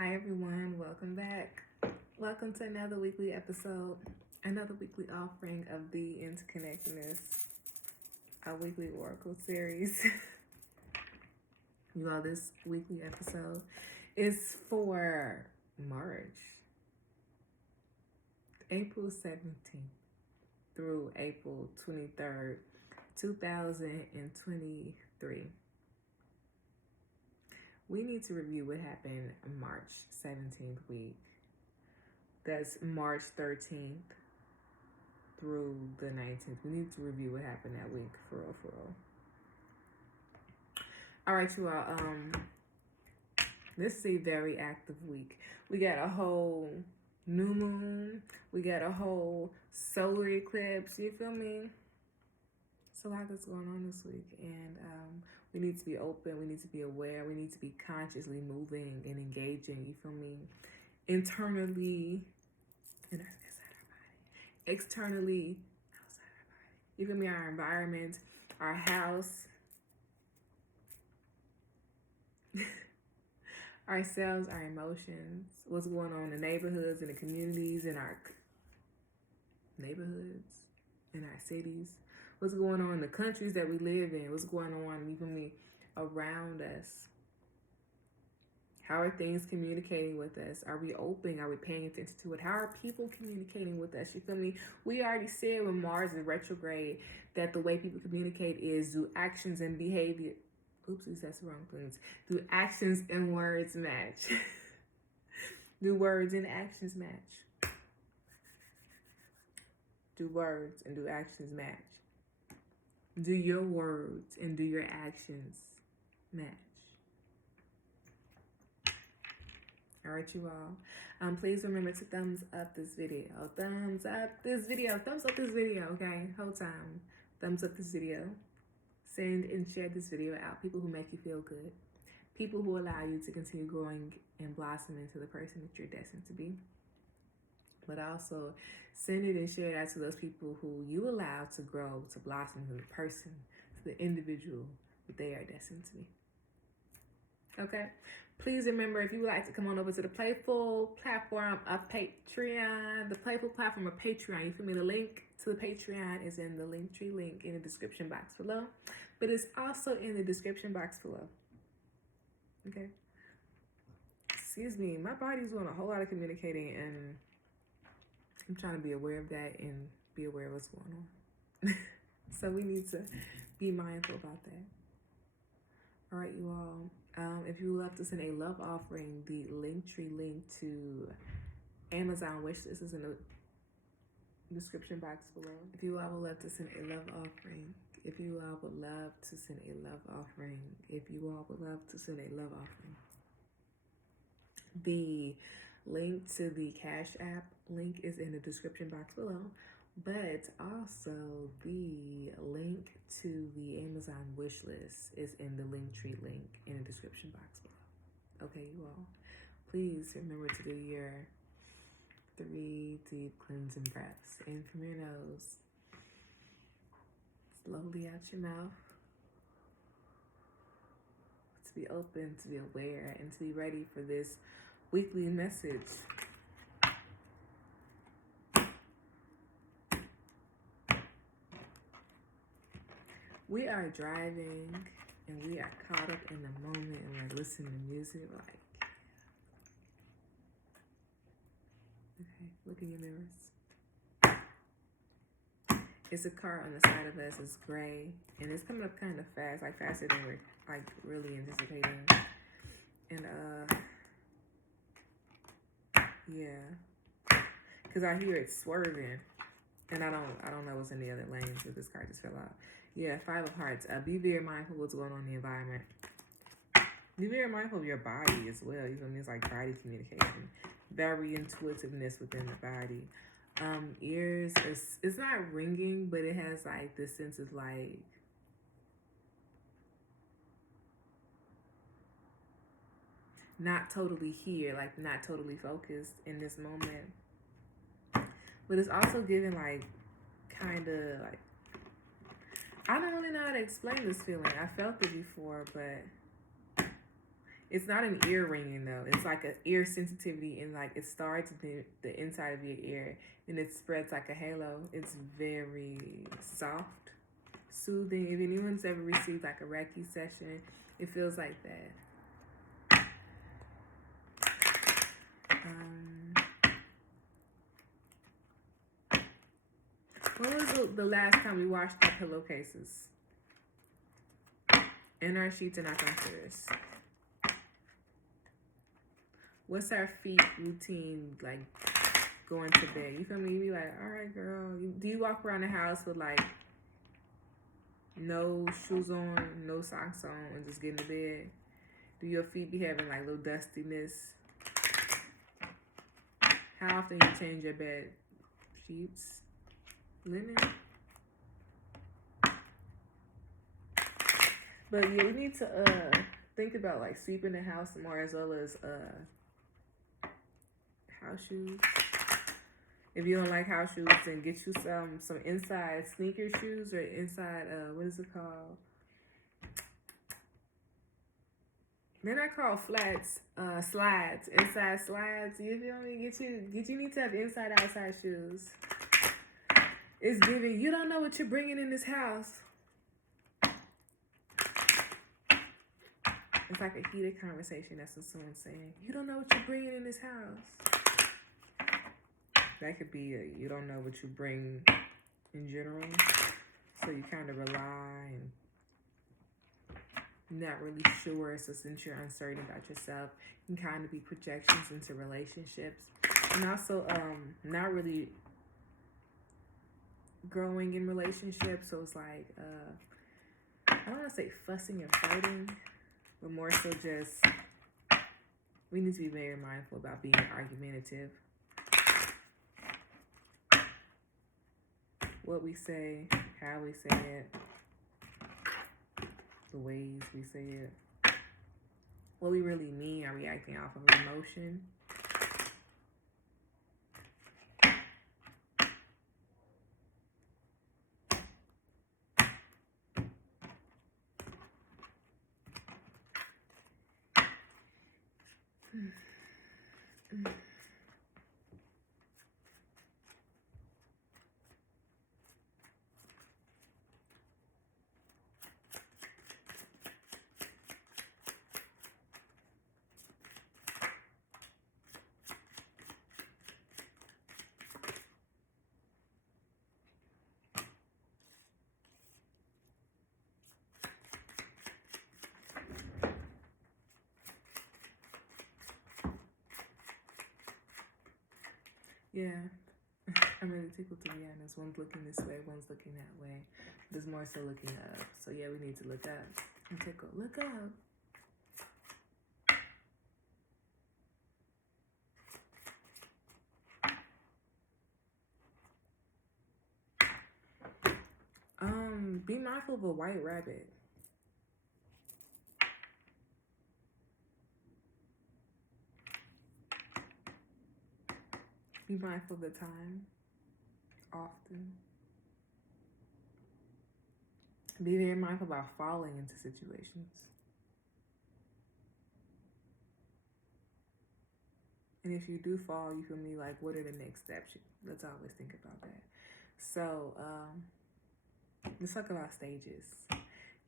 Hi everyone, welcome back. Welcome to another weekly episode, another weekly offering of the Interconnected-ness, our weekly oracle series. You all, this weekly episode is for March, April 17th through April 23rd, 2023. We need to review what happened March 17th week. That's March 13th through the 19th. We need to review what happened that week, for real. All right, you all. This is a very active week. We got a whole new moon. We got a whole solar eclipse. You feel me? It's a lot that's going on this week, and we need to be open. We need to be aware. We need to be consciously moving and engaging. You feel me? Internally, and inside our body. Externally, outside our body. You feel me? Our environment, our house, ourselves, our emotions. What's going on in the neighborhoods, in the communities, in our neighborhoods, in our cities. What's going on in the countries that we live in? What's going on, you feel me, around us? How are things communicating with us? Are we open? Are we paying attention to it? How are people communicating with us? You feel me? We already said when Mars is retrograde that the way people communicate is through actions and behavior. Oopsies, that's the wrong things. Do actions and words match? Do words and actions match? Do words and do actions match? Do your words and do your actions match? All right, you all. Please remember to thumbs up this video. Thumbs up this video. Thumbs up this video, okay? Whole time. Thumbs up this video. Send and share this video out. People who make you feel good. People who allow you to continue growing and blossoming into the person that you're destined to be. But also send it and share it out to those people who you allow to grow, to blossom into the person, to the individual that they are destined to be. Okay? Please remember, if you would like to come on over to the Playful platform of Patreon, the Playful platform of Patreon, you feel me? The link to the Patreon is in the Linktree link in the description box below, but it's also in the description box below. Okay? Excuse me, my body's doing a whole lot of communicating, and I'm trying to be aware of that and be aware of what's going on. So we need to be mindful about that. All right, you all. If you would love to send a love offering, the Linktree link to Amazon wishlist is in the description box below. If you all would love to send a love offering, if you all would love to send a love offering, if you all would love to send a love offering, the link to the Cash App link is in the description box below, but also the link to the Amazon wish list is in the Linktree link in the description box below. Okay, you all, please remember to do your 3 deep cleansing breaths in from your nose, slowly out your mouth, to be open, to be aware, and to be ready for this weekly message. We are driving and we are caught up in the moment and we're listening to music like, okay, look in your mirrors. It's a car on the side of us, it's gray, and it's coming up kind of fast, like faster than we're like really anticipating. And yeah, because I hear it swerving, and I don't know what's in the other lanes, but this car just fell out. Yeah, 5 of Hearts. Be very mindful of what's going on in the environment. Be very mindful of your body as well. You know what I mean? It's like body communication, very intuitiveness within the body. Ears, it's not ringing, but it has like this sense of like not totally here, like not totally focused in this moment. But it's also giving like kind of like, I don't really know how to explain this feeling. I felt it before, but It's not an ear ringing though. It's like an ear sensitivity, and like it starts in the inside of your ear and it spreads like a halo. It's very soft, soothing. If anyone's ever received like a Reiki session, it feels like that. When was the last time we washed our pillowcases and our sheets and our comforters? What's our feet routine like going to bed? You feel me? You be like, all right, girl. Do you walk around the house with like no shoes on, no socks on, and just get into bed? Do your feet be having like little dustiness? How often you change your bed sheets, linen? But yeah, we need to think about like sweeping the house more, as well as house shoes. If you don't like house shoes, then get you some inside sneaker shoes, or inside what is it called? They're not called flats, slides, inside slides. You feel me? You need to have inside outside shoes. It's giving. You don't know what you're bringing in this house. It's like a heated conversation. That's what someone's saying. You don't know what you're bringing in this house. That could be you don't know what you bring in general. So you kind of rely and not really sure. So since you're uncertain about yourself, you can kind of be projections into relationships. And also not really growing in relationships. So it's like, I don't want to say fussing and fighting, but more so just, we need to be very mindful about being argumentative. What we say, how we say it, the ways we say it, what we really mean, are reacting off of emotion. Yeah, I'm really tickled, to be honest. One's looking this way, one's looking that way. There's more so looking up. So yeah, we need to look up. I'm tickled. Look up. Be mindful of a white rabbit. Be mindful of the time, often. Be very mindful about falling into situations. And if you do fall, you feel me, like, what are the next steps? Let's always think about that. So, let's talk about stages.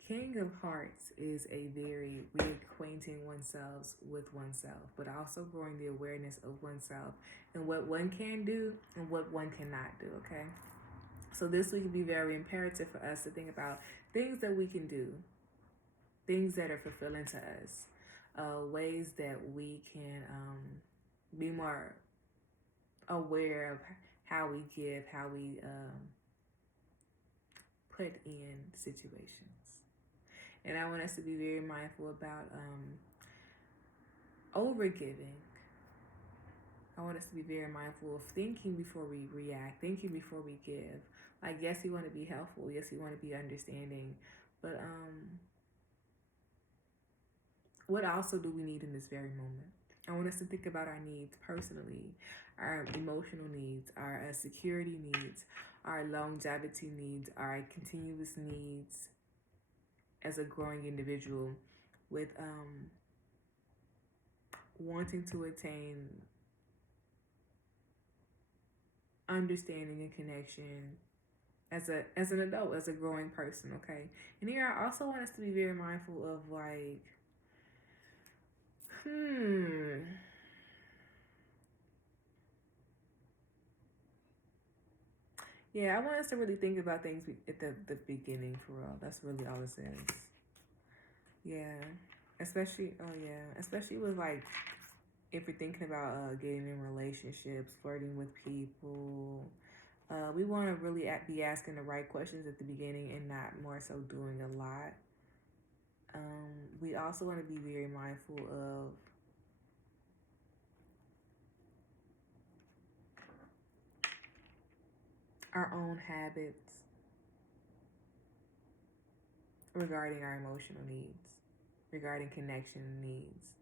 King of Hearts is a very reacquainting oneself with oneself, but also growing the awareness of oneself and what one can do and what one cannot do, okay? So this week will be very imperative for us to think about things that we can do, things that are fulfilling to us, ways that we can be more aware of how we give, how we put in situations. And I want us to be very mindful about overgiving. I want us to be very mindful of thinking before we react, thinking before we give. Like, yes, we want to be helpful. Yes, we want to be understanding. But what also do we need in this very moment? I want us to think about our needs personally, our emotional needs, our security needs, our longevity needs, our continuous needs as a growing individual with wanting to attain understanding and connection as an adult, as a growing person, okay? And here I also want us to be very mindful of like, yeah, I want us to really think about things at the beginning, for real. That's really all it says. Yeah. Especially with like, if you're thinking about getting in relationships, flirting with people, we want to really be asking the right questions at the beginning and not more so doing a lot. We also want to be very mindful of our own habits regarding our emotional needs, regarding connection needs,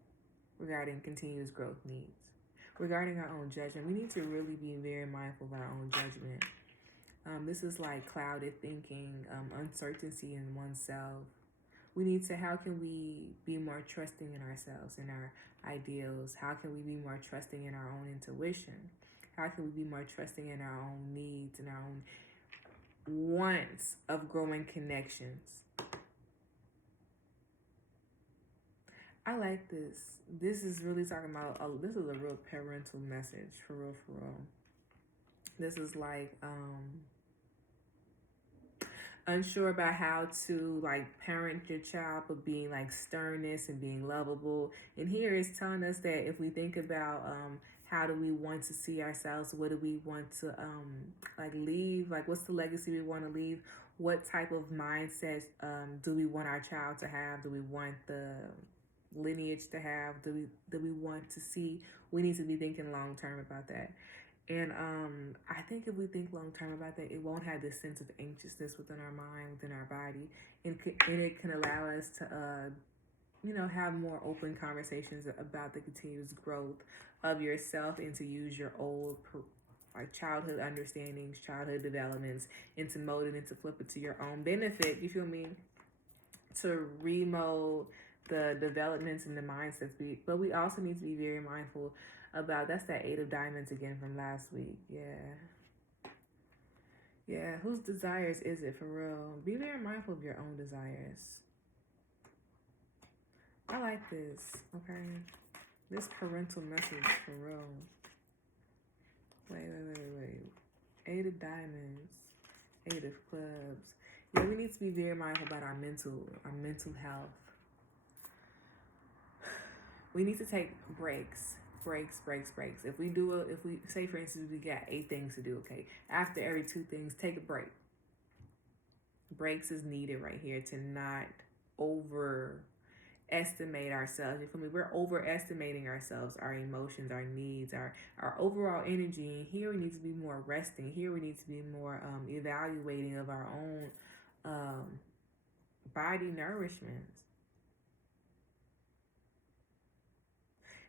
regarding continuous growth needs, regarding our own judgment. We need to really be very mindful of our own judgment. This is like clouded thinking, uncertainty in oneself. We need to, how can we be more trusting in ourselves and our ideals? How can we be more trusting in our own intuition? How can we be more trusting in our own needs and our own wants of growing connections? I like this. This is really talking about, this is a real parental message, for real, for real. This is like, unsure about how to like parent your child, but being like sternness and being lovable. And here it's telling us that if we think about how do we want to see ourselves, what do we want to like leave, like what's the legacy we want to leave, what type of mindset do we want our child to have, do we want the lineage to have, do we want to see? We need to be thinking long term about that. And I think if we think long term about that, it won't have this sense of anxiousness within our mind, within our body, and it can allow us to, have more open conversations about the continuous growth of yourself, and to use your old like childhood understandings, childhood developments, and to mold it and to flip it to your own benefit. You feel me? To remold the developments and the mindsets. But we also need to be very mindful about, that's that 8 of Diamonds again from last week. Yeah, whose desires is it, for real? Be very mindful of your own desires. I like this, okay? This parental message, for real. Wait. 8 of Diamonds, 8 of Clubs. Yeah, we need to be very mindful about our mental health. We need to take breaks. If we say, for instance, we got 8 things to do, okay? After every 2 things, take a break. Breaks is needed right here to not overestimate ourselves. You feel me? We're overestimating ourselves, our emotions, our needs, our overall energy. And here we need to be more resting. Here we need to be more evaluating of our own body nourishment.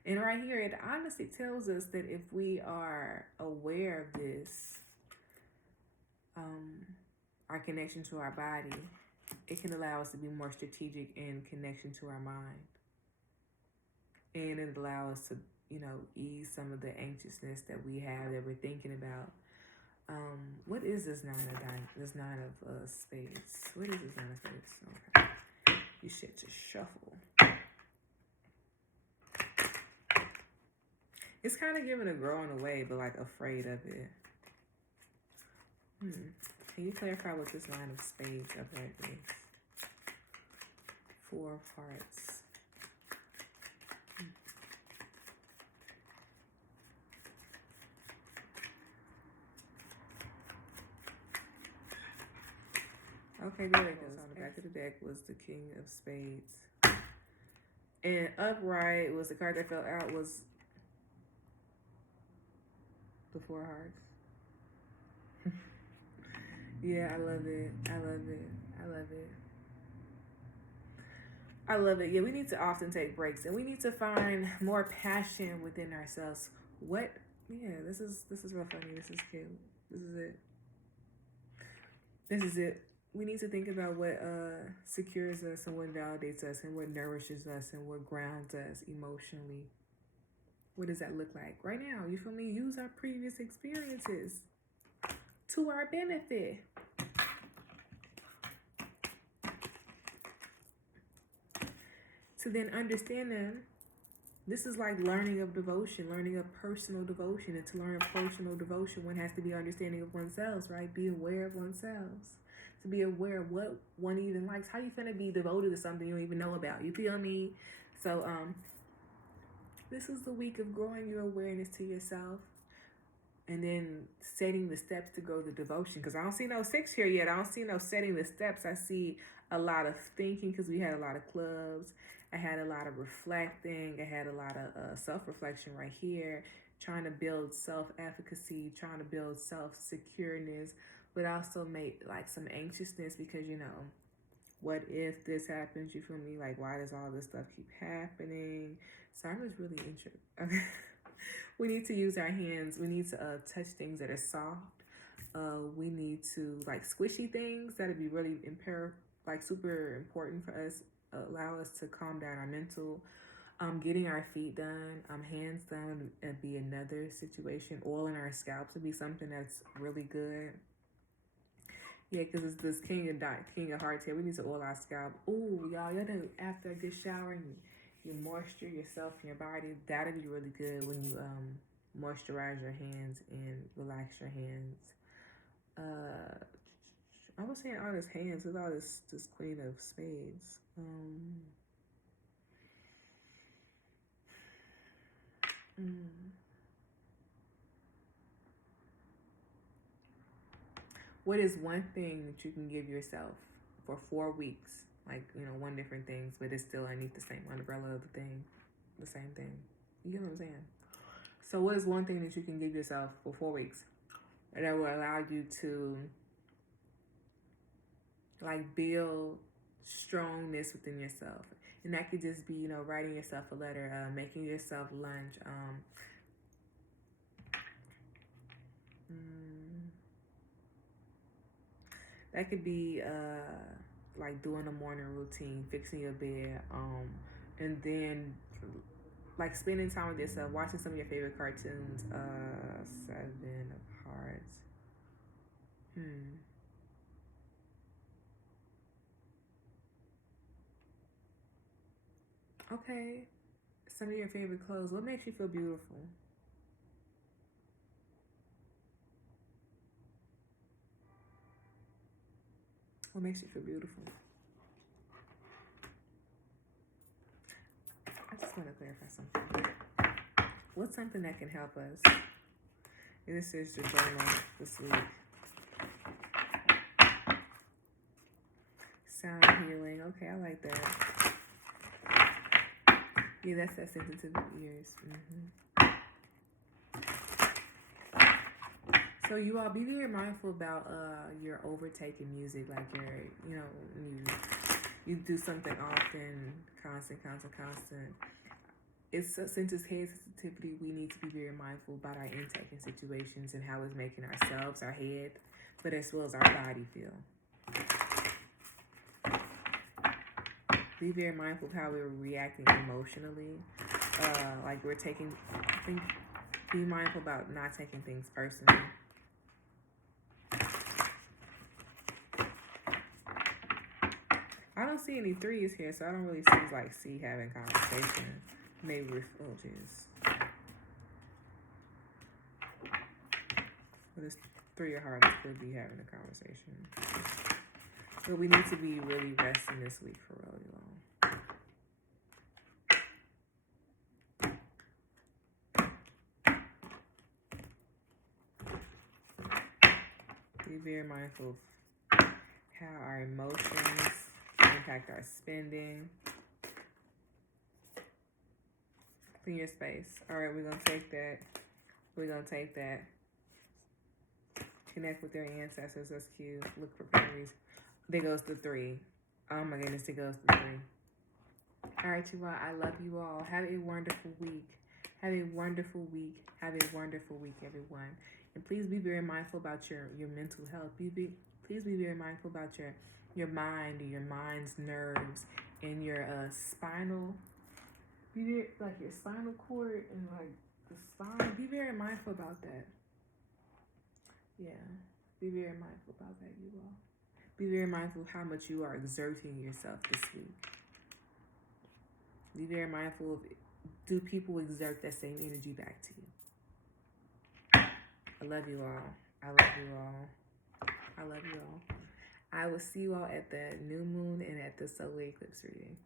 And right here, it honestly tells us that if we are aware of this, our connection to our body, it can allow us to be more strategic in connection to our mind. And it allows us to, ease some of the anxiousness that we have, that we're thinking about. What is this 9 of Diamonds? This 9 of Spades. What is this 9 of Spades? Okay. You should just shuffle. It's kind of giving a growing away, but like afraid of it. Can you clarify what this 9 of Spades upright is? 4 of Hearts. Okay, there it goes. On the back of the deck was the King of Spades. And upright was the card that fell out, was the 4 Hearts. Yeah, I love it. Yeah, we need to often take breaks, and we need to find more passion within ourselves. This is real funny. This is cute. This is it. We need to think about what secures us and what validates us and what nourishes us and what grounds us emotionally. What does that look like? Right now, you feel me? Use our previous experiences to our benefit. To then understand them. This is like learning of devotion, learning of personal devotion. And to learn of personal devotion, one has to be understanding of oneself, right? Be aware of oneself. To be aware of what one even likes. How you finna be devoted to something you don't even know about? You feel me? So, this is the week of growing your awareness to yourself. And then setting the steps to grow the devotion. Because I don't see no 6 here yet. I don't see no setting the steps. I see a lot of thinking because we had a lot of clubs. I had a lot of reflecting. I had a lot of self-reflection right here. Trying to build self-efficacy. Trying to build self-secureness. But also make like some anxiousness because, you know, what if this happens? You feel me? Like, why does all this stuff keep happening? So I'm just really interested. Okay. We need to use our hands. We need to touch things that are soft. We need to like squishy things that'd be really super important for us. Allow us to calm down our mental. Getting our feet done, hands done, and be another situation. Oiling our scalps would be something that's really good. Yeah, because it's this king of hearts here. We need to oil our scalp. Ooh, y'all know after a good shower and you moisture yourself and your body, that'll be really good when you moisturize your hands and relax your hands. I was saying all this hands with all this Queen of Spades. What is one thing that you can give yourself for 4 weeks? Like, you know, one different things, but it's still underneath the same umbrella of the thing. The same thing. You get what I'm saying? So what is one thing that you can give yourself for 4 weeks that will allow you to like build strongness within yourself? And that could just be, you know, writing yourself a letter, making yourself lunch, that could be like doing a morning routine, fixing your bed, and then like spending time with yourself, watching some of your favorite cartoons. 7 of Hearts. Okay. Some of your favorite clothes. What makes you feel beautiful? What makes you feel beautiful? I just want to clarify something. What's something that can help us? And this is the journal this week. Sound healing. Okay, I like that. Yeah, that's that sensitive ears. So you all be very mindful about your overtaking music, like your, you know, you do something often, constant. It's since it's head sensitivity, we need to be very mindful about our intake in situations and how it's making ourselves, our head, but as well as our body feel. Be very mindful of how we're reacting emotionally. Like we're taking, be mindful about not taking things personally. I don't see any 3s here, so I don't really see having conversation. Maybe with jeez. But this 3 of Hearts could be having a conversation. But we need to be really resting this week for really long. Be very mindful of how our emotions impact our spending. Clean your space. All right, we're going to take that. Connect with your ancestors. That's cute. Look for fairies. There goes the 3. Oh my goodness, it goes the 3. All right, you all. I love you all. Have a wonderful week. Have a wonderful week. Have a wonderful week, everyone. And please be very mindful about your mental health. Please be very mindful about your mind and your mind's nerves and your spinal. Be very, like your spinal cord and like fine. Be very mindful about that. Yeah. Be very mindful about that, you all. Be very mindful of how much you are exerting yourself this week. Be very mindful of, do people exert that same energy back to you? I love you all. I love you all. I love you all. I will see you all at the new moon and at the solar eclipse reading.